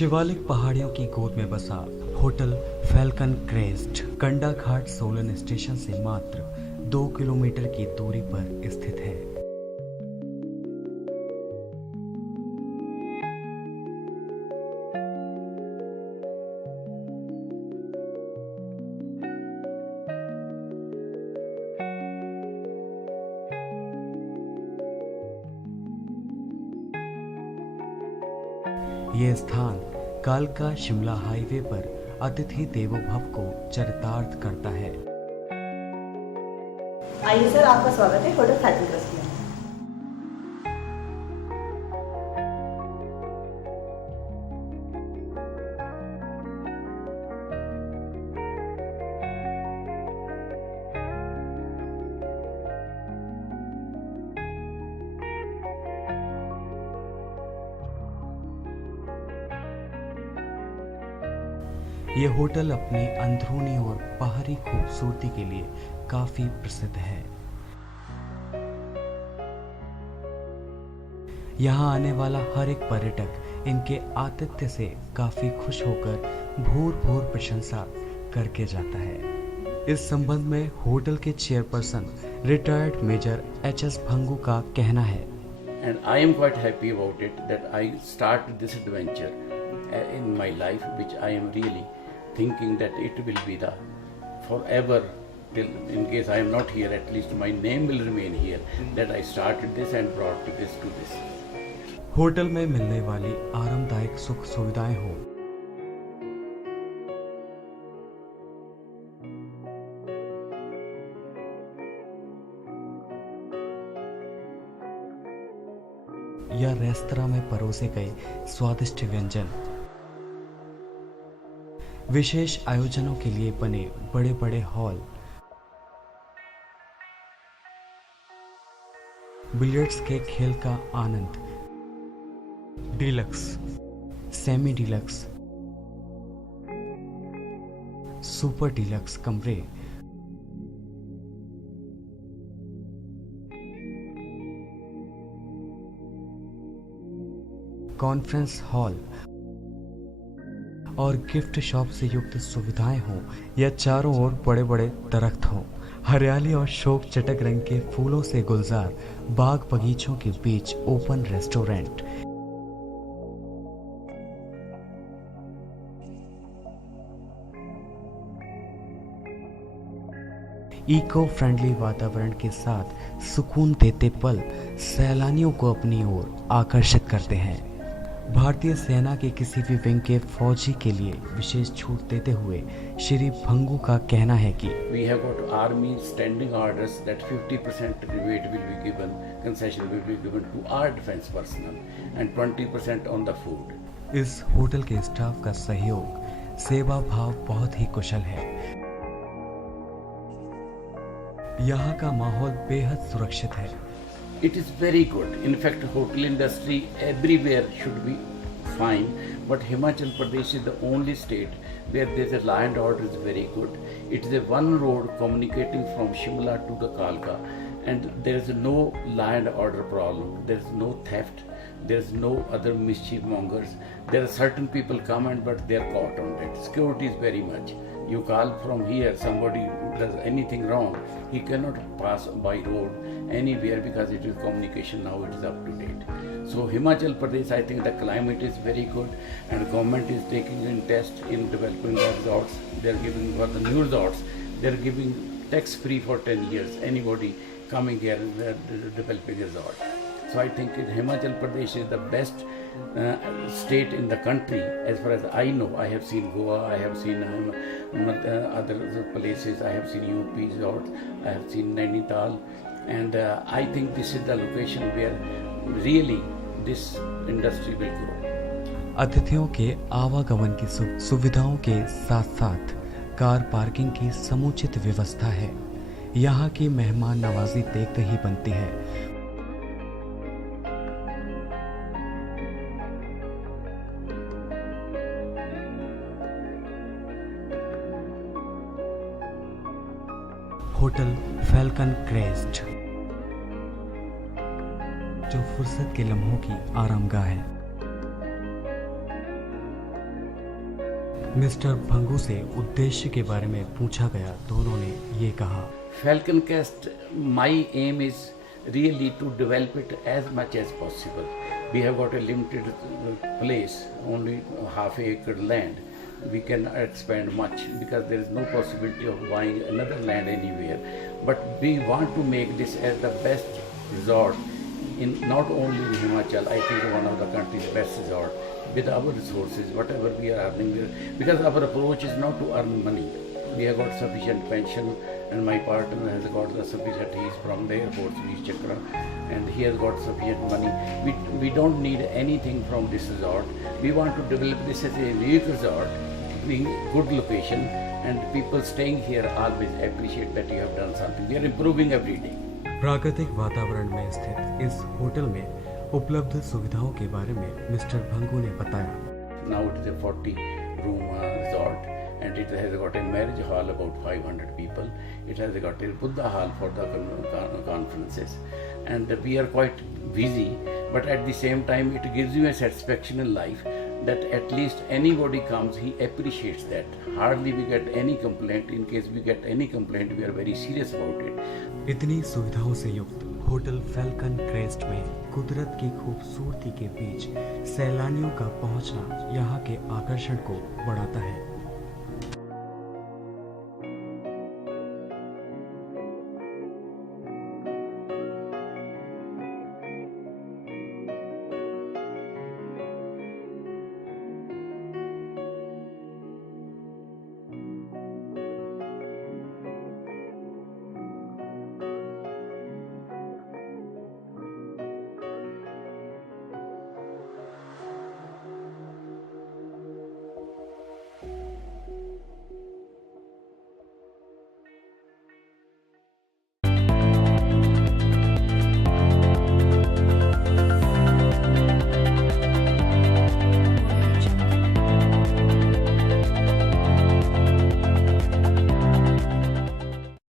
शिवालिक पहाड़ियों की गोद में बसा होटल फैल्कन क्रेस्ट कंडा घाट सोलन स्टेशन से मात्र 2 किलोमीटर की दूरी पर स्थित है। ये स्थान कालका शिमला हाईवे पर अतिथि देवो भव को चरितार्थ करता है। आइए सर, आपका स्वागत है होटल फैल्कन क्रेस्ट में। ये होटल अपनी अंदरूनी और बाहरी खूबसूरती के लिए काफी प्रसिद्ध है। यहाँ आने वाला हर एक पर्यटक इनके आतिथ्य से काफी खुश होकर भूर भूर प्रशंसा करके जाता है। इस संबंध में होटल के chairperson retired major H S. Bhangu का कहना है। And I am quite happy about it that I started this adventure in my life, which I am really thinking that it will be the forever, till in case I am not here, at least my name will remain here, that I started this and brought this to this. Hotel में मिलने वाली आरामदायक सुख सुविधाएं हो, या restaurant में परोसे गए स्वादिष्ट व्यंजन, विशेष आयोजनों के लिए बने बड़े बड़े हॉल, बिलियर्ड्स के खेल का आनंद, deluxe, semi deluxe, super deluxe कमरे, कॉन्फ्रेंस हॉल और गिफ्ट शॉप से युक्त सुविधाएं हों या चारों ओर बड़े बड़े दरख्त हों, हरियाली और शोक चटक रंग के फूलों से गुलजार बाग बगीचों के बीच ओपन रेस्टोरेंट, इको फ्रेंडली वातावरण के साथ सुकून देते पल सैलानियों को अपनी ओर आकर्षित करते हैं। भारतीय सेना के किसी भी विंग के फौजी के लिए विशेष छूट देते हुए श्री भंगू का कहना है कि We have got army standing orders that 50% rebate will be given, concession will be given to our defense personnel and 20% on the food. इस होटल के स्टाफ का सहयोग, सेवा भाव बहुत ही कुशल है। यहाँ का माहौल बेहद सुरक्षित है। It is very good. In fact, hotel industry everywhere should be fine, but Himachal Pradesh is the only state where there's a law and order is very good. It is a one road communicating from Shimla to the Kalka, and there is no law and order problem. There is no theft. There is no other mischief mongers. There are certain people come and but they are caught on that. Security is very much. You call from here, somebody does anything wrong, he cannot pass by road anywhere because it is communication now, it is up to date. So Himachal Pradesh, I think the climate is very good and government is taking interest in developing the resorts. They are giving for the new resorts, they are giving tax free for 10 years. Anybody coming here, they are developing a resort. So I think Himachal Pradesh is the best state in the country as far as I know. I have seen Goa, I have seen other places, I have seen UP resorts, I have seen Nainital, and I think this is the location where really this industry will grow. अतिथियों के आवागमन की सुविधाओं के साथ साथ car parking की समुचित व्यवस्था है। यहाँ की मेहमान नवाजी देखते ही बनती है। होटल फैल्कन क्रेस्ट, जो फुर्सत के लम्हों की आरामगाह है। मिस्टर भंगू से उद्देश्य के बारे में पूछा गया तो उन्होंने ये कहा, Falcon Crest, my aim is really to develop it as much as possible. We have got a limited place, only half acre land. We can expand much because there is no possibility of buying another land anywhere. But we want to make this as the best resort in not only in Himachal, I think one of the country's best resort with our resources, whatever we are earning there. Because our approach is not to earn money. We have got sufficient pension, and my partner has got the sufficient. He is from the airport, Sri Chakra, and he has got sufficient money. We don't need anything from this resort. We want to develop this as a unique resort, being good location, and people staying here always appreciate that you have done something. We are improving every day. प्राकृतिक वातावरण में स्थित इस hotel में उपलब्ध सुविधाओं के बारे में मिस्टर भंगू ने बताया। Now it is a 40-room resort, and it has got a marriage hall about 500 people. It has got a Buddha hall for the conferences, and we are quite busy. But at the same time, it gives you a satisfaction in life that at least anybody comes, he appreciates that. Hardly we get any complaint. In case we get any complaint, we are very serious about it. इतनी सुविधाओं से युक्त hotel falcon crest में कुदरत की खूबसूरती के बीच सैलानियों का पहुंचना यहाँ के आकर्षण को बढ़ाता है।